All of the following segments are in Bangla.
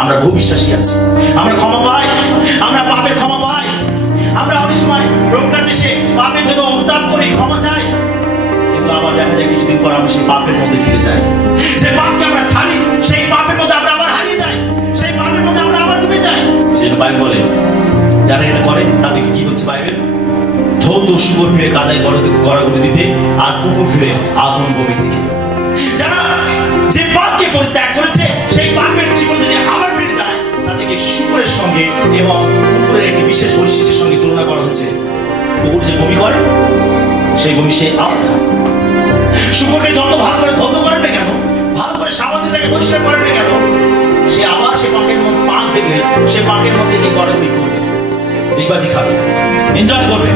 আমরা বহু বিশ্বাসী আছি, আমরা ক্ষমা পাই, আমরা পাপের ক্ষমা পাই, আমরা অনেক সময় প্রভুর কাছে এসে পাপের জন্য অনুতাপ করি, ক্ষমা চাই, কিন্তু আবার দেখা যায় কিছুদিন পর আমরা সেই পাপের মধ্যে ফিরে যাই। যে পাপকে আমরা ছাড়ি, সেই পাপের মধ্যে আমরা আবার হারিয়ে যাই, সেই পাপের মধ্যে আমরা আবার ডুবে যাই। সেজন্য বাইবেল বলে যারা এটা করে তাদেরকে কি বলছে বাইবেল? ধৌত শুকর ফিরে কাদায় গড়াগড়ি দিতে, আর কুকুর ফিরে আগুন বমি দিতে। যারা যে পাপকে পরিত্যাগ করেছে সেই পাপের জীবন যদি আবার ফিরে যায়, তাদেরকে শুকরের সঙ্গে এবং কুকুরের একটি বিশেষ বৈশিষ্ট্যের সঙ্গে তুলনা করা হচ্ছে। কুকুর যে বমি করে, সেই বমি সে আবার খায়। শুকরকে যত ভালো করে ধৌত করেন না কেন, ভালো করে সাবান দিয়ে তাকে পরিষ্কার করেন না কেন, সে আবার সে পাকের মধ্যে পাক দেখলে সে পাকের মধ্যে কি গড়াগড়ি করবে, ডিগবাজি খাবে, এনজয় করবে,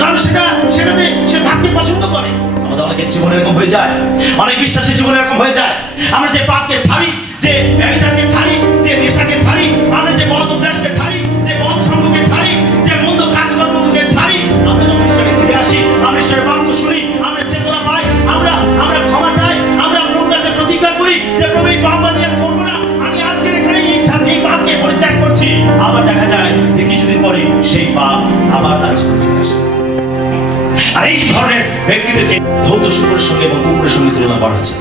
কারণ সেটাতে সে থাকতে পছন্দ করে। আমাদের অনেকের জীবন এরকম হয়ে যায়, অনেক বিশ্বাসী জীবন এরকম হয়ে যায়। আমরা যে পাপকে ছাড়ি, যে ব্যভিচারকে ছাড়ি, যে নেশাকে ছাড়ি, আমরা যে মদ অভ্যাসকে ছাড়ি, যে মদ সঙ্গকে ছাড়ি, যে মন্দ কাজকর্মকে ছাড়ি, আমরা যখন ঈশ্বরে ফিরে আসি, আমরা ঈশ্বরের বাক্য শুনি, আমরা চেতনা পাই, আমরা ক্ষমা চাই, আমরা প্রভুর কাছে প্রতিজ্ঞা করি যে প্রভু এই পাপ আমি আর করবো না, আমি আজকের এখানে এই পাপকে পরিত্যাগ করছি। আবার দেখা যায় যে কিছুদিন পরে সেই পাপ আবার তার সামনে চলে আসে। আর এই ধরনের ব্যক্তিদেরকে ধৌত শুকরের সঙ্গে এবং কুকুরের সঙ্গে তুলনা করা হচ্ছে।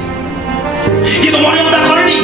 কিন্তু মরিয়ম তা করেনি।